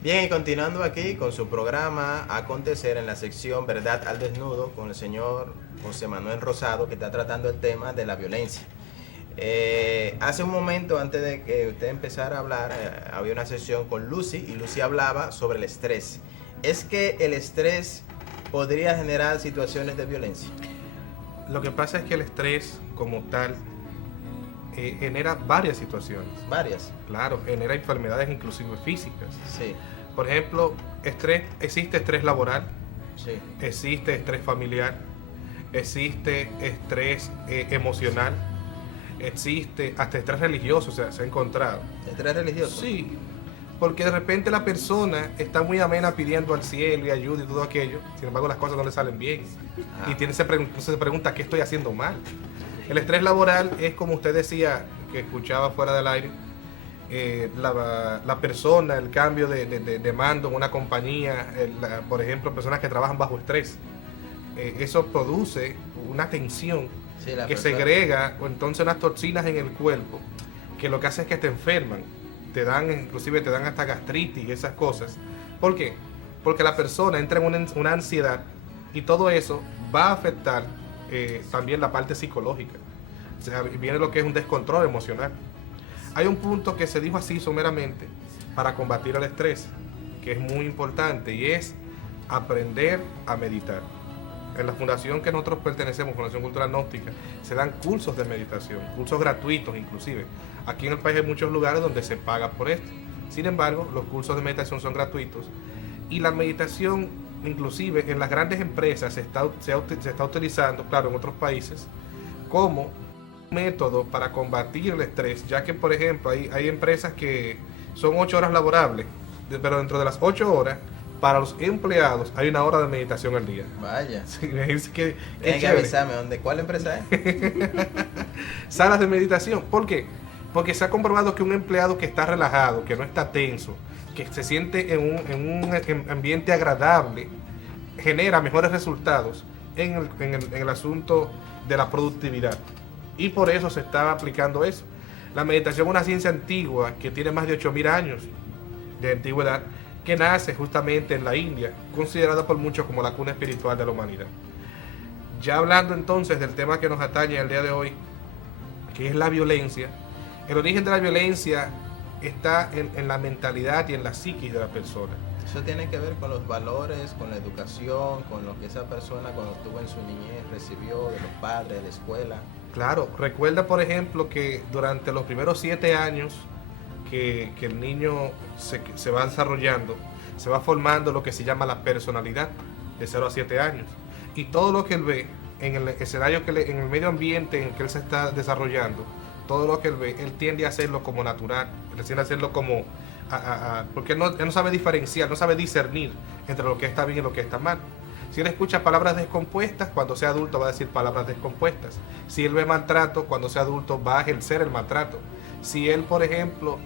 Bien, y continuando aquí con su programa Acontecer en la sección Verdad al Desnudo con el señor José Manuel Rosado, que está tratando el tema de la violencia. Hace un momento, antes de que usted empezara a hablar, había una sesión con Lucy y Lucy hablaba sobre el estrés. ¿Es que el estrés podría generar situaciones de violencia? Lo que pasa es que el estrés como tal genera varias situaciones. Varias. Claro, genera enfermedades inclusive físicas. Sí, Por ejemplo, existe estrés laboral, sí. existe estrés familiar, existe estrés emocional, existe hasta estrés religioso, o sea, se ha encontrado. ¿Estrés religioso? Sí, porque de repente la persona está muy amena pidiendo al cielo y ayuda y todo aquello, sin embargo las cosas no le salen bien. Ah. Y se pregunta qué estoy haciendo mal. El estrés laboral es como usted decía, que escuchaba fuera del aire, la persona, el cambio de mando en una compañía, por ejemplo, personas que trabajan bajo estrés. Eso produce una tensión Sí, la que persona. segrega o entonces unas toxinas en el cuerpo que lo que hace es que te enferman, inclusive te dan hasta gastritis y esas cosas. ¿Por qué? Porque la persona entra en una ansiedad y todo eso va a afectar también la parte psicológica. O sea, viene lo que es un descontrol emocional. Hay un punto que se dijo así someramente para combatir el estrés, que es muy importante, y es aprender a meditar. En la fundación que nosotros pertenecemos, Fundación Cultural Gnóstica, se dan cursos de meditación, cursos gratuitos inclusive. Aquí en el país hay muchos lugares donde se paga por esto. Sin embargo, los cursos de meditación son gratuitos y la meditación, inclusive en las grandes empresas, se está utilizando, claro, en otros países, como método para combatir el estrés, ya que, por ejemplo, hay empresas que son 8 horas laborables, pero dentro de las 8 horas, para los empleados hay una hora de meditación al día. Vaya. Sí, es que Tienen que avisarme cuál empresa es. salas de meditación. ¿Por qué? Porque se ha comprobado que un empleado que está relajado, que no está tenso, que se siente en un ambiente agradable, genera mejores resultados en el asunto de la productividad. Y por eso se está aplicando eso. La meditación es una ciencia antigua que tiene más de 8000 años de antigüedad, que nace justamente en la India, considerada por muchos como la cuna espiritual de la humanidad. Ya hablando entonces del tema que nos atañe el día de hoy, que es la violencia, el origen de la violencia está en la mentalidad y en la psiquis de la persona. Eso tiene que ver con los valores, con la educación, con lo que esa persona cuando estuvo en su niñez recibió de los padres, de la escuela. Claro, recuerda por ejemplo que durante los primeros 7 años que el niño se va desarrollando, se va formando lo que se llama la personalidad de 0 a 7 años. Y todo lo que él ve en el escenario, en el medio ambiente en el que él se está desarrollando, todo lo que él ve, él tiende a hacerlo como natural, él tiende a hacerlo como... porque él no sabe diferenciar, no sabe discernir entre lo que está bien y lo que está mal. Si él escucha palabras descompuestas, cuando sea adulto va a decir palabras descompuestas. Si él ve maltrato, cuando sea adulto va a ejercer el maltrato. Si él, por ejemplo,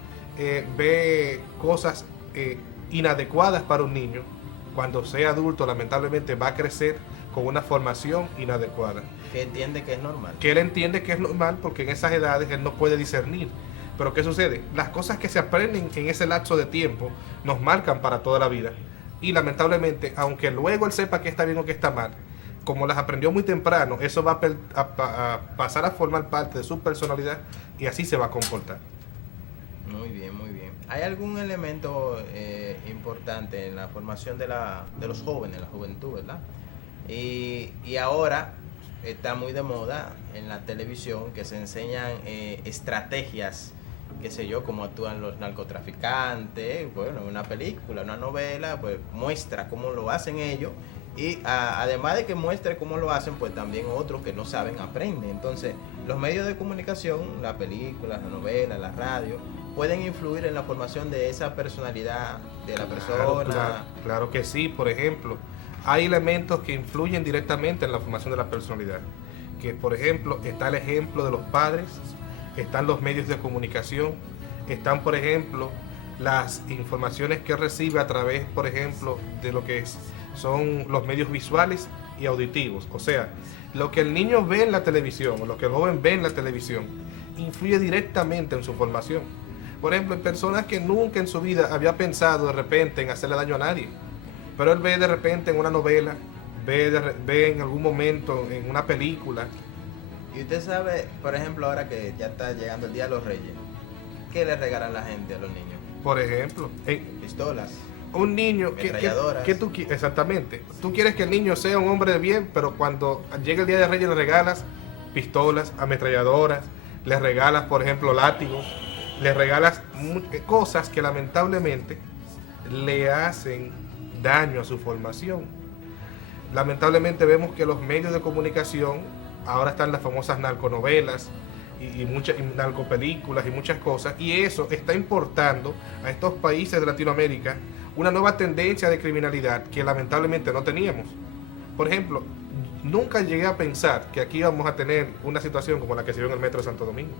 ve cosas inadecuadas para un niño, cuando sea adulto lamentablemente va a crecer con una formación inadecuada. Que entiende que es normal. Que él entiende que es normal porque en esas edades él no puede discernir. Pero ¿qué sucede? Las cosas que se aprenden en ese lapso de tiempo nos marcan para toda la vida. Y lamentablemente, aunque luego él sepa que está bien o que está mal, como las aprendió muy temprano, eso va a pasar a formar parte de su personalidad y así se va a comportar. Muy bien, muy bien. ¿Hay algún elemento importante en la formación de los jóvenes, la juventud, verdad? Y ahora está muy de moda en la televisión que se enseñan estrategias, qué sé yo, cómo actúan los narcotraficantes. Bueno, una película, una novela, pues muestra cómo lo hacen ellos. Y además de que muestre cómo lo hacen, pues también otros que no saben aprenden. Entonces, los medios de comunicación, la película, la novela, la radio, pueden influir en la formación de esa personalidad de la persona. Claro que sí. Por ejemplo, hay elementos que influyen directamente en la formación de la personalidad. Que, por ejemplo, está el ejemplo de los padres, están los medios de comunicación, están, por ejemplo, las informaciones que recibe a través, por ejemplo, de lo que son los medios visuales y auditivos. O sea, lo que el niño ve en la televisión o lo que el joven ve en la televisión influye directamente en su formación. Por ejemplo, hay personas que nunca en su vida había pensado de repente en hacerle daño a nadie, pero él ve de repente en una novela, ve en algún momento en una película. Y usted sabe, por ejemplo, ahora que ya está llegando el Día de los Reyes, ¿qué le regalan la gente a los niños? Por ejemplo, Pistolas. un niño Ametralladoras. que tú exactamente, tú quieres que el niño sea un hombre de bien, pero cuando llega el Día de Reyes le regalas pistolas, ametralladoras, le regalas, por ejemplo, látigos, le regalas cosas que lamentablemente le hacen daño a su formación. Lamentablemente vemos que los medios de comunicación, ahora están las famosas narconovelas y muchas narcopelículas y muchas cosas, y eso está importando a estos países de Latinoamérica una nueva tendencia de criminalidad que lamentablemente no teníamos. Por ejemplo, nunca llegué a pensar que aquí íbamos a tener una situación como la que se dio en el metro de Santo Domingo.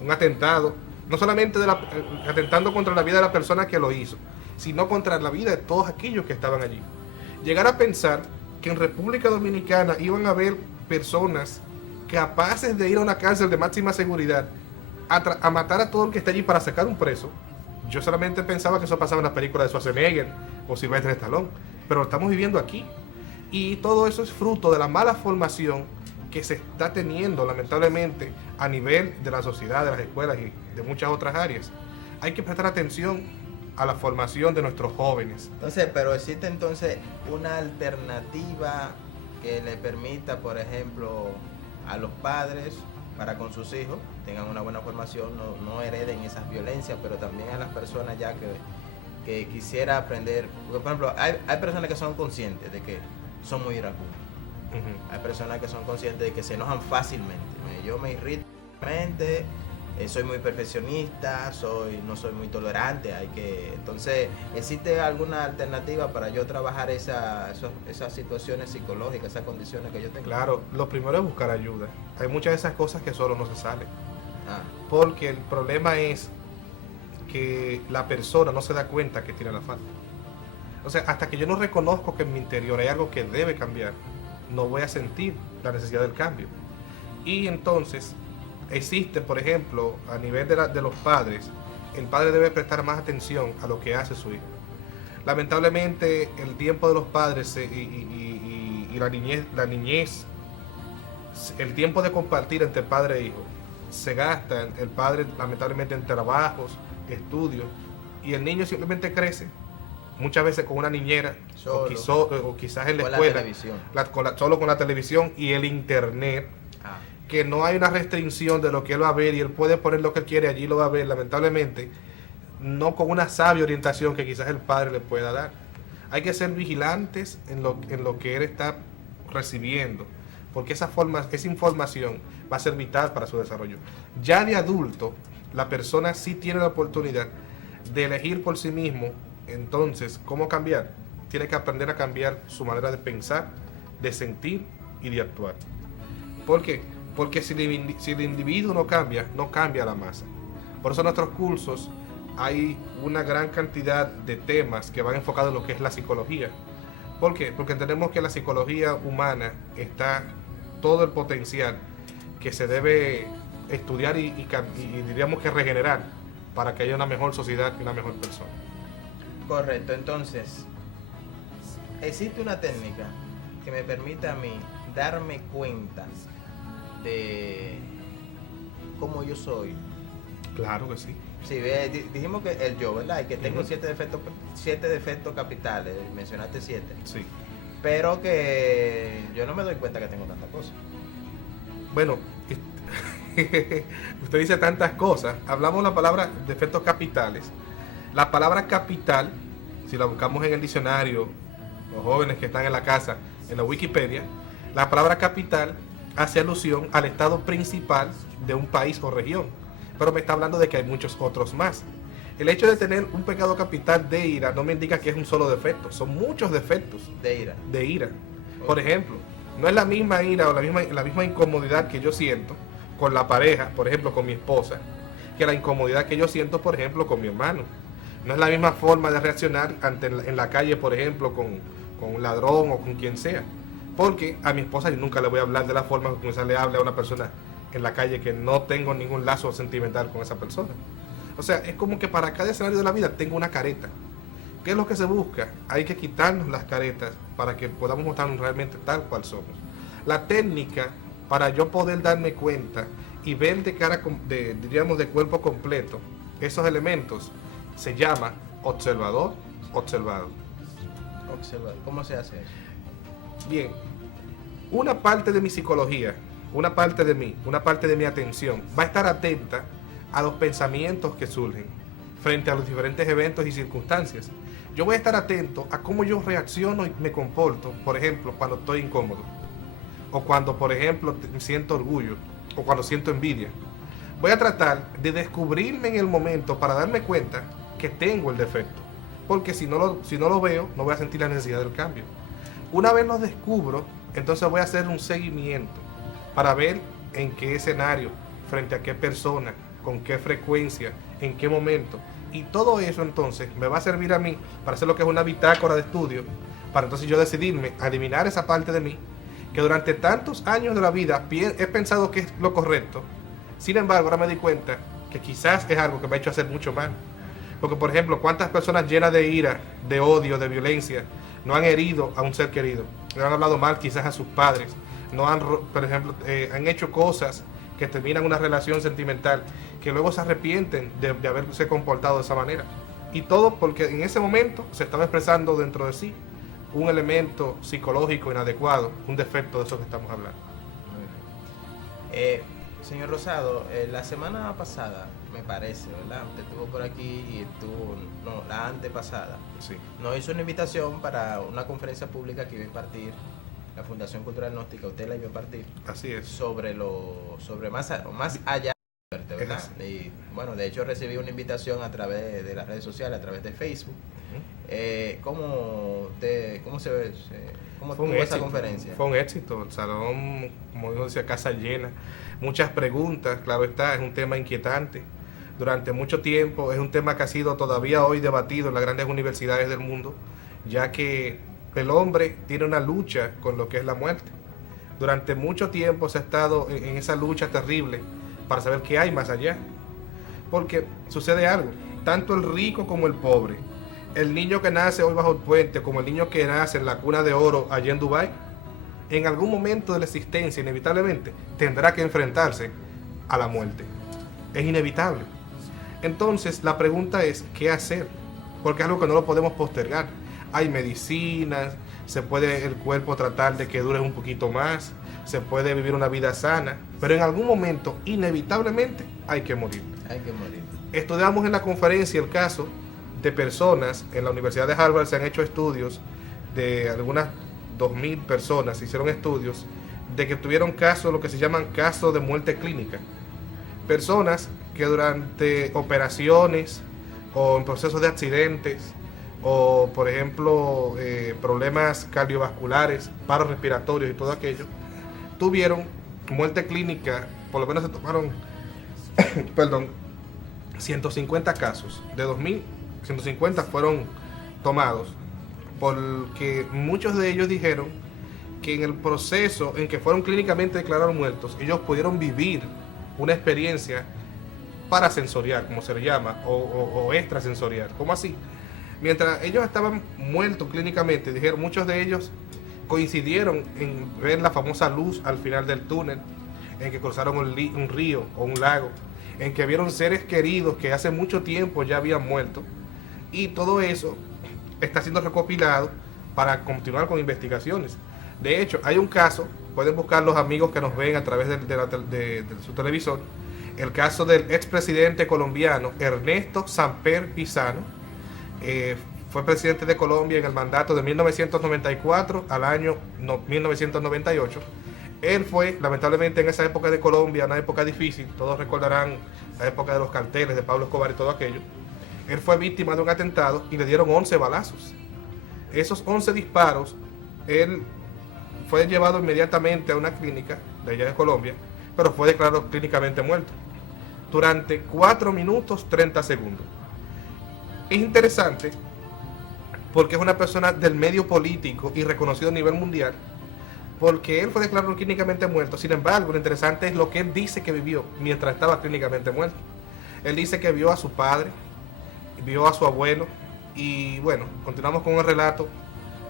Un atentado, no solamente atentando contra la vida de la persona que lo hizo, sino contra la vida de todos aquellos que estaban allí. Llegar a pensar que en República Dominicana iban a haber personas capaces de ir a una cárcel de máxima seguridad a matar a todo el que está allí para sacar un preso. Yo solamente pensaba que eso pasaba en las películas de Schwarzenegger o Sylvester Stallone, pero lo estamos viviendo aquí. Y todo eso es fruto de la mala formación que se está teniendo lamentablemente a nivel de la sociedad, de las escuelas y de muchas otras áreas. Hay que prestar atención a la formación de nuestros jóvenes. Entonces, pero existe entonces una alternativa que le permita, por ejemplo, a los padres para con sus hijos tengan una buena formación, no hereden esas violencias, pero también a las personas ya que quisiera aprender. Porque, por ejemplo, hay personas que son conscientes de que son muy iracundos. Hay personas que son conscientes de que se enojan fácilmente. Yo me irrito fácilmente, soy muy perfeccionista, no soy muy tolerante. Entonces, ¿existe alguna alternativa para yo trabajar esas situaciones psicológicas, esas condiciones que yo tengo? Claro, lo primero es buscar ayuda. Hay muchas de esas cosas que solo no se salen. Ah. Porque el problema es que la persona no se da cuenta que tiene la falta. O sea, hasta que yo no reconozco que en mi interior hay algo que debe cambiar, no voy a sentir la necesidad del cambio. Y entonces existe, por ejemplo, a nivel de los padres, el padre debe prestar más atención a lo que hace su hijo. Lamentablemente el tiempo de los padres y la niñez, el tiempo de compartir entre padre e hijo, se gasta el padre lamentablemente en trabajos, estudios, y el niño simplemente crece muchas veces con una niñera o quizás en la escuela, solo con la televisión y el internet, que no hay una restricción de lo que él va a ver y él puede poner lo que él quiere, allí lo va a ver, lamentablemente no con una sabia orientación que quizás el padre le pueda dar. Hay que ser vigilantes en lo que él está recibiendo, porque esa información va a ser vital para su desarrollo. Ya de adulto, la persona sí tiene la oportunidad de elegir por sí mismo. Entonces, ¿cómo cambiar? Tiene que aprender a cambiar su manera de pensar, de sentir y de actuar. ¿Por qué? Porque si el individuo no cambia la masa. Por eso en nuestros cursos hay una gran cantidad de temas que van enfocados en lo que es la psicología. ¿Por qué? Porque entendemos que la psicología humana está todo el potencial que se debe estudiar y diríamos que regenerar para que haya una mejor sociedad y una mejor persona. Correcto, entonces, existe una técnica que me permita a mí darme cuenta de cómo yo soy. Claro que sí. Sí, dijimos que el yo, ¿verdad? Y que tengo 7 defectos capitales, mencionaste 7. Sí. Pero que yo no me doy cuenta que tengo tantas cosas. Bueno, usted dice tantas cosas. Hablamos la palabra defectos capitales. La palabra capital, si la buscamos en el diccionario, los jóvenes que están en la casa, en la Wikipedia, la palabra capital hace alusión al estado principal de un país o región. Pero me está hablando de que hay muchos otros más. El hecho de tener un pecado capital de ira no me indica que es un solo defecto, son muchos defectos de ira. Por ejemplo, no es la misma ira o la misma incomodidad que yo siento con la pareja, por ejemplo con mi esposa, que la incomodidad que yo siento, por ejemplo, con mi hermano. No es la misma forma de reaccionar en la calle, por ejemplo, con un ladrón o con quien sea. Porque a mi esposa yo nunca le voy a hablar de la forma como se le habla a una persona en la calle que no tengo ningún lazo sentimental con esa persona. O sea, es como que para cada escenario de la vida tengo una careta. ¿Qué es lo que se busca? Hay que quitarnos las caretas para que podamos mostrarnos realmente tal cual somos. La técnica para yo poder darme cuenta y ver de cara, diríamos, de cuerpo completo esos elementos se llama observador, observado. Observar. ¿Cómo se hace eso? Bien, una parte de mi psicología, una parte de mí, una parte de mi atención va a estar atenta a los pensamientos que surgen frente a los diferentes eventos y circunstancias. Yo voy a estar atento a cómo yo reacciono y me comporto, por ejemplo, cuando estoy incómodo, o cuando, por ejemplo, siento orgullo, o cuando siento envidia. Voy a tratar de descubrirme en el momento para darme cuenta que tengo el defecto, porque si no lo veo, no voy a sentir la necesidad del cambio. Una vez lo descubro, entonces voy a hacer un seguimiento para ver en qué escenario, frente a qué persona, con qué frecuencia, en qué momento. Y todo eso entonces me va a servir a mí para hacer lo que es una bitácora de estudio, para entonces yo decidirme a eliminar esa parte de mí que durante tantos años de la vida he pensado que es lo correcto. Sin embargo, ahora me di cuenta que quizás es algo que me ha hecho hacer mucho mal. Porque, por ejemplo, ¿cuántas personas llenas de ira, de odio, de violencia no han herido a un ser querido? No han hablado mal quizás a sus padres, no han, por ejemplo, han hecho cosas que terminan una relación sentimental, que luego se arrepienten de haberse comportado de esa manera. Y todo porque en ese momento se estaba expresando dentro de sí un elemento psicológico inadecuado, un defecto de eso que estamos hablando. Señor Rosado, la semana pasada, me parece, ¿verdad? Usted estuvo por aquí y estuvo, no, la antepasada. Sí. Nos hizo una invitación para una conferencia pública que iba a impartir la Fundación Cultural Gnóstica. Usted la iba a impartir. Así es. Sobre más allá, ¿verdad? Y bueno, de hecho recibí una invitación a través de las redes sociales, a través de Facebook. ¿Cómo estuvo esa conferencia? Fue un éxito, el salón, como digo, decía, casa llena, muchas preguntas, claro está, es un tema inquietante. Durante mucho tiempo es un tema que ha sido todavía hoy debatido en las grandes universidades del mundo, ya que el hombre tiene una lucha con lo que es la muerte. Durante mucho tiempo se ha estado en esa lucha terrible para saber qué hay más allá. Porque sucede algo, tanto el rico como el pobre, el niño que nace hoy bajo el puente como el niño que nace en la cuna de oro allá en Dubái, en algún momento de la existencia inevitablemente tendrá que enfrentarse a la muerte. Es inevitable. Entonces la pregunta es, ¿qué hacer? Porque es algo que no lo podemos postergar. Hay medicinas, se puede el cuerpo tratar de que dure un poquito más, se puede vivir una vida sana, pero en algún momento inevitablemente hay que morir. Hay que morir. Estudiamos en la conferencia el caso de personas, en la Universidad de Harvard se han hecho estudios de algunas 2.000 personas, se hicieron estudios de que tuvieron casos, lo que se llaman casos de muerte clínica. Personas que durante operaciones o en procesos de accidentes o, por ejemplo, problemas cardiovasculares, paros respiratorios y todo aquello, tuvieron muerte clínica, por lo menos se tomaron, 150 casos, de 2.000, 150 fueron tomados, porque muchos de ellos dijeron que en el proceso en que fueron clínicamente declarados muertos, ellos pudieron vivir una experiencia parasensorial, como se le llama, o extrasensorial. ¿Cómo así? Mientras ellos estaban muertos clínicamente, dijeron, muchos de ellos coincidieron en ver la famosa luz al final del túnel, en que cruzaron un río o un lago, en que vieron seres queridos que hace mucho tiempo ya habían muerto, y todo eso está siendo recopilado para continuar con investigaciones. De hecho, hay un caso, pueden buscar los amigos que nos ven a través de su televisor, el caso del expresidente colombiano Ernesto Samper Pizano. Fue presidente de Colombia en el mandato de 1994 al año 1998. Él fue, lamentablemente, en esa época de Colombia, una época difícil, todos recordarán la época de los carteles de Pablo Escobar y todo aquello. Él fue víctima de un atentado y le dieron 11 balazos. Esos 11 disparos, él fue llevado inmediatamente a una clínica de allá de Colombia, pero fue declarado clínicamente muerto durante 4 minutos 30 segundos. Es interesante porque es una persona del medio político y reconocido a nivel mundial, porque él fue declarado clínicamente muerto. Sin embargo, lo interesante es lo que él dice que vivió mientras estaba clínicamente muerto. Él dice que vio a su padre, vio a su abuelo, y bueno, continuamos con el relato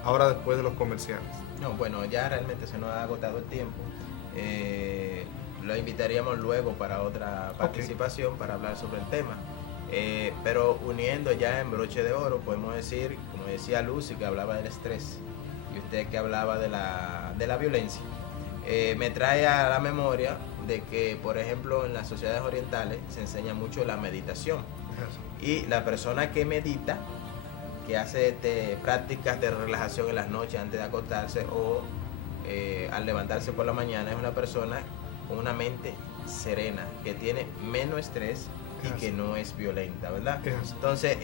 ahora después de los comerciales. No, bueno, ya realmente se nos ha agotado el tiempo. Lo invitaríamos luego para otra participación para hablar sobre el tema. Pero uniendo ya en broche de oro, podemos decir, como decía Lucy, que hablaba del estrés, y usted que hablaba de la violencia, me trae a la memoria de que, por ejemplo, en las sociedades orientales se enseña mucho la meditación. Y la persona que medita, que hace prácticas de relajación en las noches antes de acostarse o al levantarse por la mañana, es una persona con una mente serena, que tiene menos estrés y que no es violenta, ¿verdad? Entonces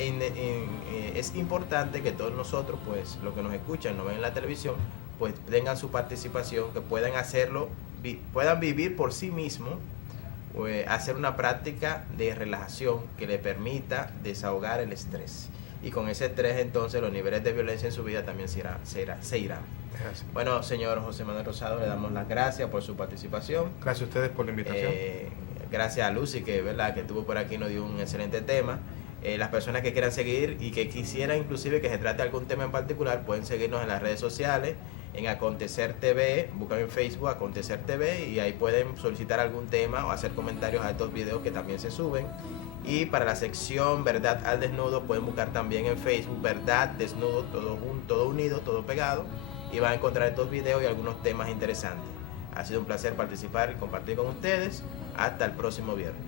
es importante que todos nosotros, pues los que nos escuchan, nos ven en la televisión, pues tengan su participación, que puedan hacerlo, puedan vivir por sí mismos, hacer una práctica de relajación que le permita desahogar el estrés. Y con ese estrés, entonces, los niveles de violencia en su vida también se irán. Bueno, señor José Manuel Rosado, le damos las gracias por su participación. Gracias a ustedes por la invitación. Gracias a Lucy, que estuvo por aquí, nos dio un excelente tema. Las personas que quieran seguir y que quisieran inclusive que se trate algún tema en particular, pueden seguirnos en las redes sociales, en Acontecer TV, buscan en Facebook Acontecer TV, y ahí pueden solicitar algún tema o hacer comentarios a estos videos que también se suben. Y para la sección Verdad al Desnudo, pueden buscar también en Facebook Verdad Desnudo, todo unido, todo pegado, y van a encontrar estos videos y algunos temas interesantes. Ha sido un placer participar y compartir con ustedes. Hasta el próximo viernes.